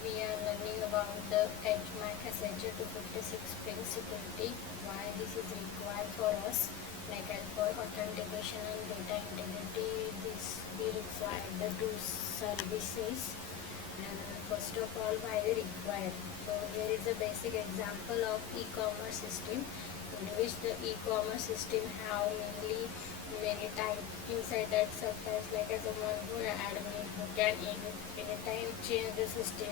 we are learning about the HMAC SHA-256 Spring Security, why this is required for us, like as for authentication and data integrity, this we require the two services. And first of all, why we require. So here is a basic example of e-commerce system, in which the e-commerce system have mainly many types inside that subtypes, like as a one who admin who can anytime change the system.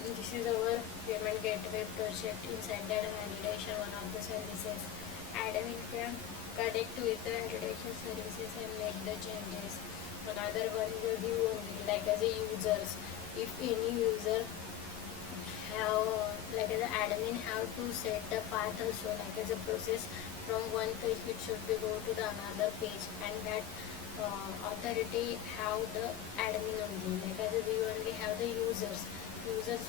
This is our payment gateway project. Inside that validation, one of the services, admin can connect with the validation services and make the changes. Another one is a view only, like as a users. If any user have like as an admin have to set the path also, like as a process from one page it should be go to the another page, and that authority have the admin only, like as a we only have the users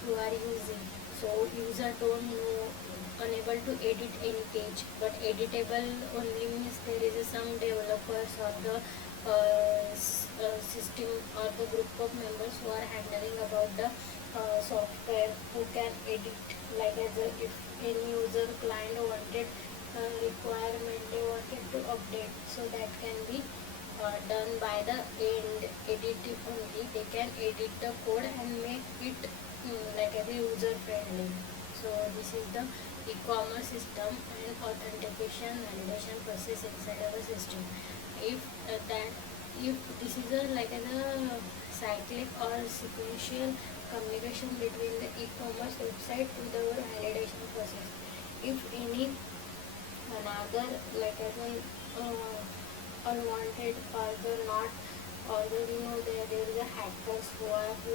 who are using. So user don't know, unable to edit any page, but editable only means there is some developers or the system or the group of members who are handling about the software who can edit, like as a, if any user client wanted requirement they wanted to update, so that can be done by the end editing only. They can edit the code and make it like as a user friendly. So this is the e-commerce system and authentication validation process inside our system. If that if this is a like as a cyclic or sequential communication between the e-commerce website to the validation process. If any another like as a unwanted or the not, or the there is a hackers who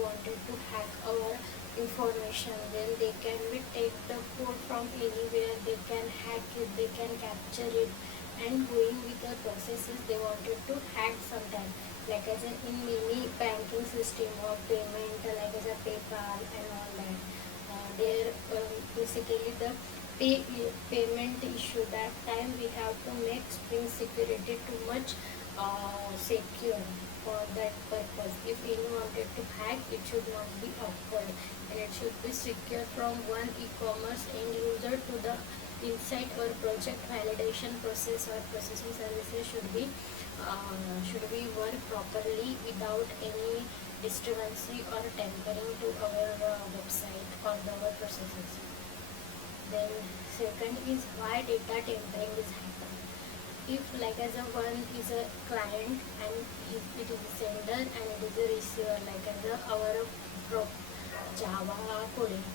wanted to hack our information, then they can be take the code from anywhere, they can hack it, they can capture it, and going with the processes they wanted to hack sometime, like as in many banking system or payment, like as a PayPal and all that. There basically the payment issue, that time we have to make Spring Security too much secure. For that purpose, if anyone wanted to hack, it should not be awkward, and it should be secure from one e-commerce end user to the inside our project validation process or processing services should be work properly without any disturbance or tampering to our website or our processes. Then second is why data tampering is happen. If like as a one is a client and it is a sender and it is a receiver, like as a our Java coding.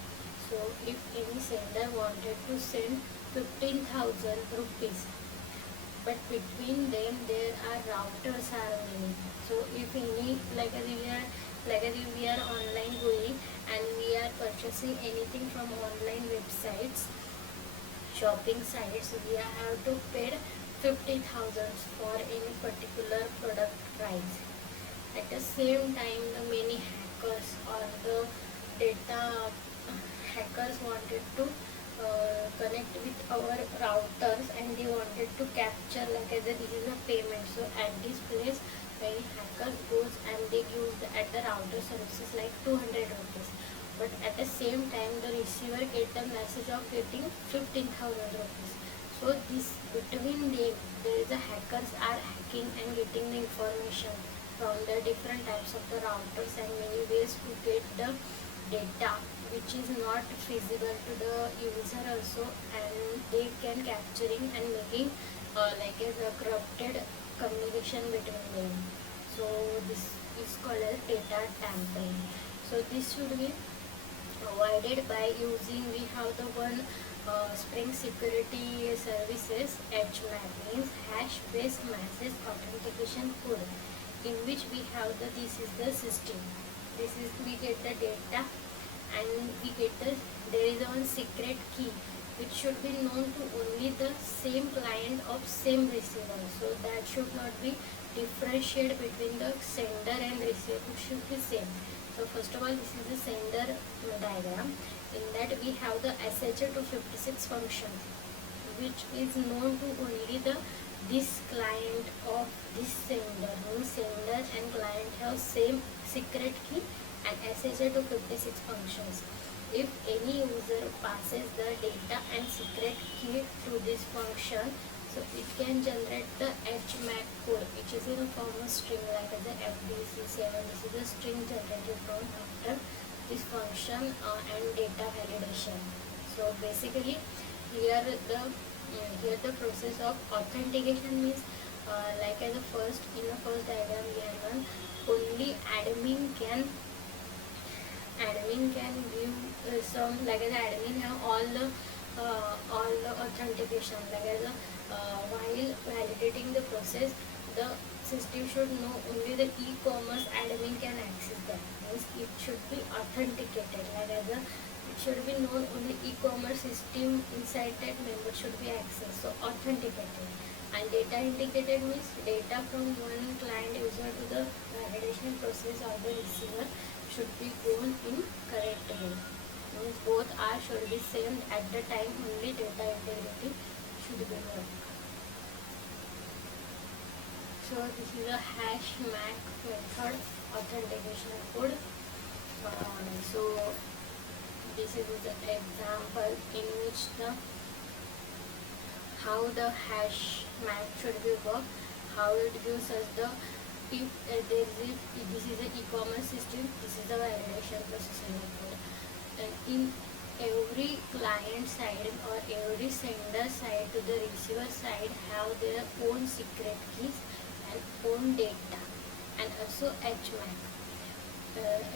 So if any sender wanted to send 15,000 rupees, but between them there are routers are many. So if any like as if we are online going and we are purchasing anything from online websites, shopping sites, we have to pay 50,000 for any particular product price. At the same time, the many hackers or the data hackers wanted to connect with our routers, and they wanted to capture like as a this is a payment. So at this place, many hackers goes and they use at the router services like 200 rupees. But at the same time, the receiver get the message of getting 15,000 rupees. So this between them, there is a hackers are hacking and getting the information from the different types of the routers and many ways to get the data which is not feasible to the user also, and they can capturing and making like a corrupted communication between them. So this is called as data tampering. So this should be avoided by using, we have the one Spring Security Services HMAC, means hash based message authentication code, in which we have the this is the system. This is we get the data and we get the there is one secret key which should be known to only the same client of same receiver. So that should not be differentiated between the sender and receiver, it should be same. So first of all, this is the sender diagram. In that we have the SHA-256 function, which is known to only the this client of this sender. Means sender and client have same secret key and SHA 256 functions. If any user passes the data and secret key to this function, so it can generate the HMAC code, which is in a form of string like the FBC7. This is a string generated from after this function and data validation. So basically, here the process of authentication means like in the first diagram we have done, only admin can give some, like the admin have all the authentication, like as a while validating the process, the system should know only the e-commerce admin can access that, means it should be authenticated, like as a it should be known only e-commerce system inside that member should be accessed, so authenticated. And data integrated means data from one client user to the validation process of the receiver should be gone in correct way. Means both are should be same at the time, only data integrity should be work. So this is a HashMac method authentication code. So this is the example in which the how the HashMac should be work, how it gives us the if this is an e-commerce system, this is a validation processing code, and in every client side or every sender side to the receiver side have their own secret keys and own data, and also HMAC.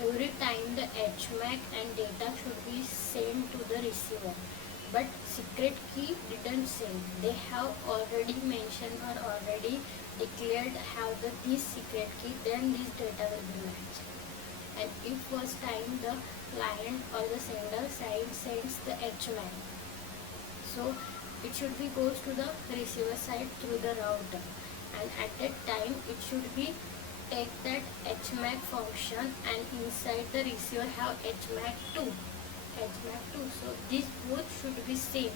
Every time the HMAC and data should be sent to the receiver, but secret key didn't send. They have already mentioned or already declared have this secret key, then this data will be matched. And if first time the client or the sender side sends the HMAC, so it should be goes to the receiver side through the router, and at that time it should be take that HMAC function, and inside the receiver have HMAC2. So these both should be same.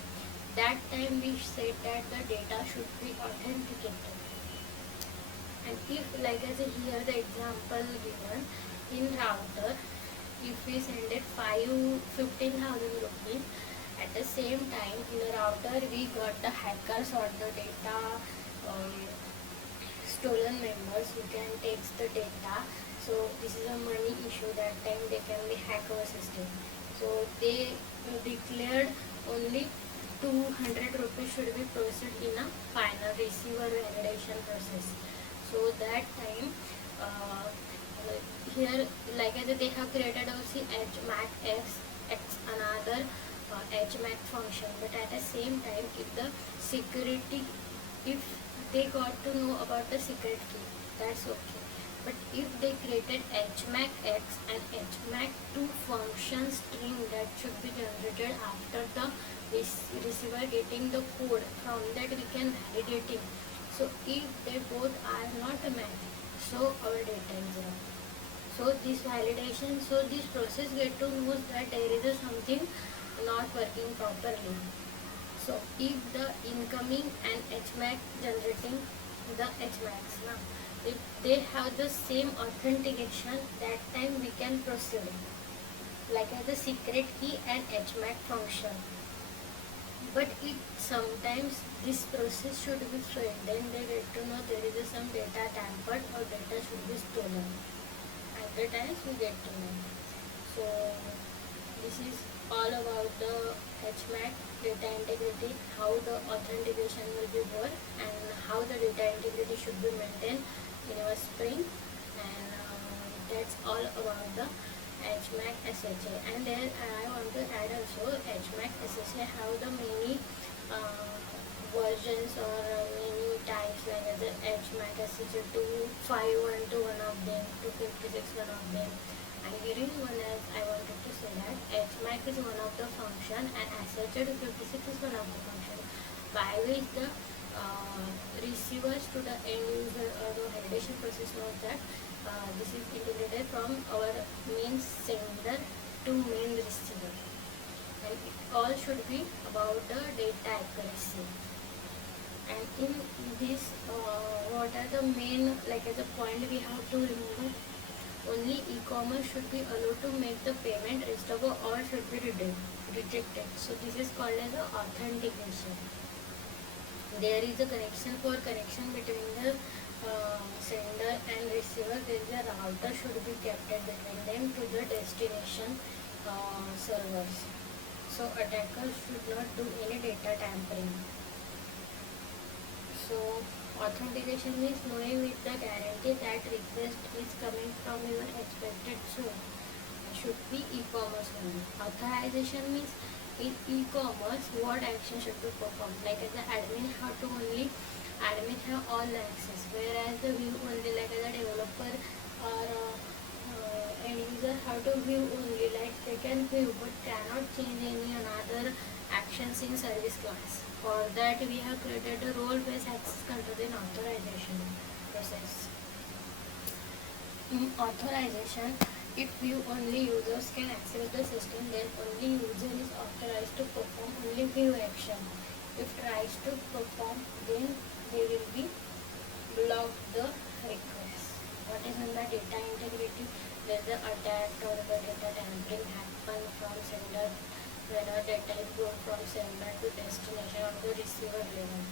That time we said that the data should be authenticated. And if, like as here the example given in router, if we send it 15,000 rupees, at the same time in the router we got the hackers or the data stolen members who can take the data. So this is a money issue, that time they can be hack our system. So they declared only 200 rupees should be processed in a final receiver validation process. So that time here, like I said, they have created also HMAC X another HMAC function, but at the same time if the security, if they got to know about the secret key, that's okay. But if they created HMAC X and HMAC2 function string that should be generated after the receiver getting the code, from that we can validate it. So if they both are not a match, so our data is wrong. So this validation, so this process get to know that there is something not working properly. So if the incoming and HMAC generating the HMACs, now if they have the same authentication, that time we can proceed like as the secret key and HMAC function. But it sometimes this process should be failed, then they get to know there is some data tampered or data should be stolen. At the times we get to know. So this is all about the HMAC data integrity, how the authentication will be worked, and how the data integrity should be maintained in our Spring, and that's all about the HMAC SHA. And then I want to add also HMAC SHA have the many versions or many types, like the HMAC SHA 251 one of them, 256 one of them. And here is one, as I wanted to say that HMAC is one of the function and SHA 256 is one of the function by which the receivers to the end user or the validation process knows that this is integrated from our main sender to main receiver, and it all should be about the data accuracy. And in this what are the main, like as a point we have to remember, Only e-commerce should be allowed to make the payment, rest of all should be rejected. So this is called as a authentication. There is a connection between the sender and receiver. There is a router should be kept between them to the destination servers. So attackers should not do any data tampering. So authentication means knowing with the guarantee that request is coming from your expected source. Should be e-commerce only. Authorization means in e-commerce what action should be performed. Like as the admin have to only admin have all the access, whereas the view only like as a developer or end user have to view only, like they can view but cannot change any another actions in service class. For that we have created a role-based access control in authorization process. In authorization, if view only users can access the system, then only user is authorized to perform only view action. If tries to perform, then they will be block the request. What is on the data integrity? There is the attack or the data tampering happen from sender when our data is going from sender to destination or the receiver level.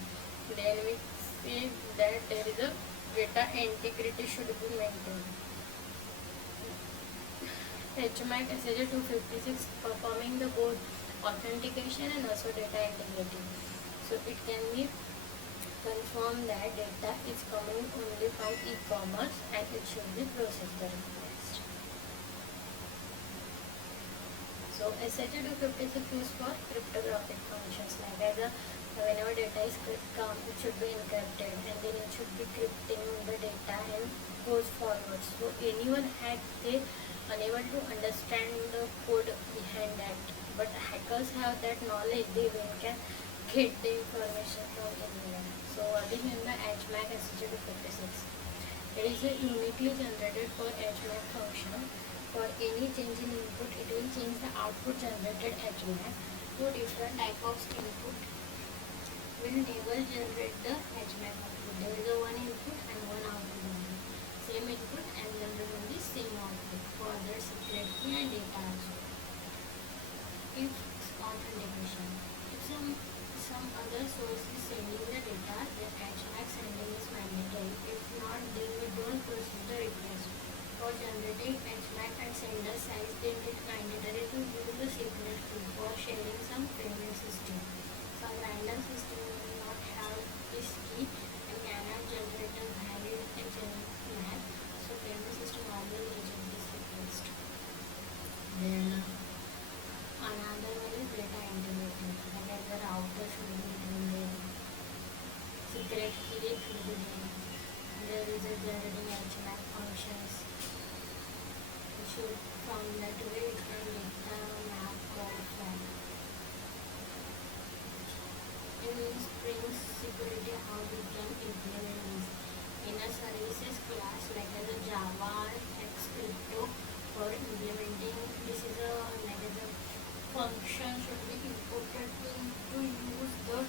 Then we see that there is a data integrity should be maintained. HMAC SHA 256 performing the both authentication and also data integrity. So it can be confirmed that data is coming only from e-commerce and it should be processed the request. So SHA 256 is for cryptographic functions, like as a whenever data is come, it should be encrypted and then it should be encrypting the data and goes forward. So anyone hack, they unable to understand the code behind that, but hackers have that knowledge, they can get the information from anywhere. So what is meant by HMAC SHA 256? It is a uniquely generated for HMAC function. For any change in input, it will change the output generated HMAC. Two different type of input will never generate the HMAC output. There is a one input and one output only. Same input and generate only same output for other secret key and data also. If authentication, if some other source is sending the data, then HMAC sending is mandatory. If not, then we don't proceed the request. For generating HMAC at sender size, then it is mandatory to use the secret key for sharing some payment system. Some random system will not have this key and cannot generate a valid HMAC, so payment system always reject this request. Then another one is data integrity, like the router should be between them, secret key should be there. There is a generating HMAC functions. We should from that way we can get the map code from. In Spring Security, how we can implement this in a services class like as a Java X crypto for implementing. This is a like as a function should be imported to use the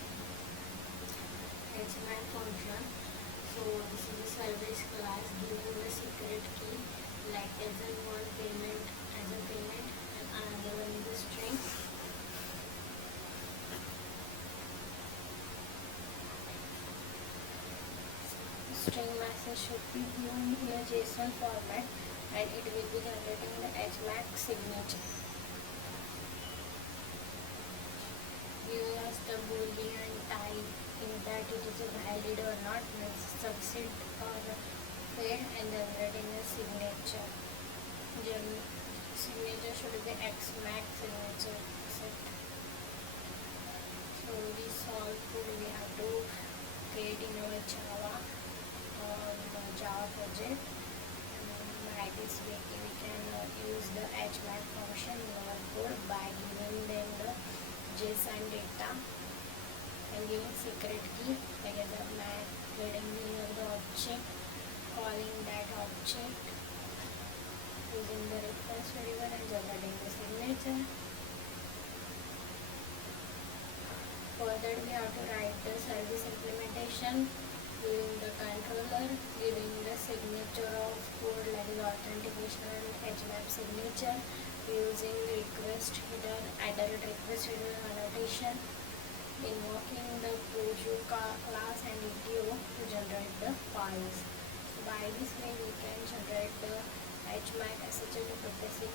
HMAC function. So this is a service class giving the secret key, like as a one payment as a payment and another one is a string. String message should be given in a JSON format and it will be generating the HMAC signature. Giving us the boolean type in that it is a valid or not, means succeed or failed, and generating a signature. Signature should be HMAC signature set. So this all code we have to create in our Java project. By this way we can use the HMAC function in our code by giving them the JSON data and giving secret key like the MAC, getting the object, calling that object, using the request variable and generating the signature. For that we have to write the service implementation, giving the controller, giving the signature of code like the authentication and HMAP signature using request hidden adult request hidden annotation, invoking the Pojo class and ETO to generate the files. So by this way we can generate the HMAC SHA to protect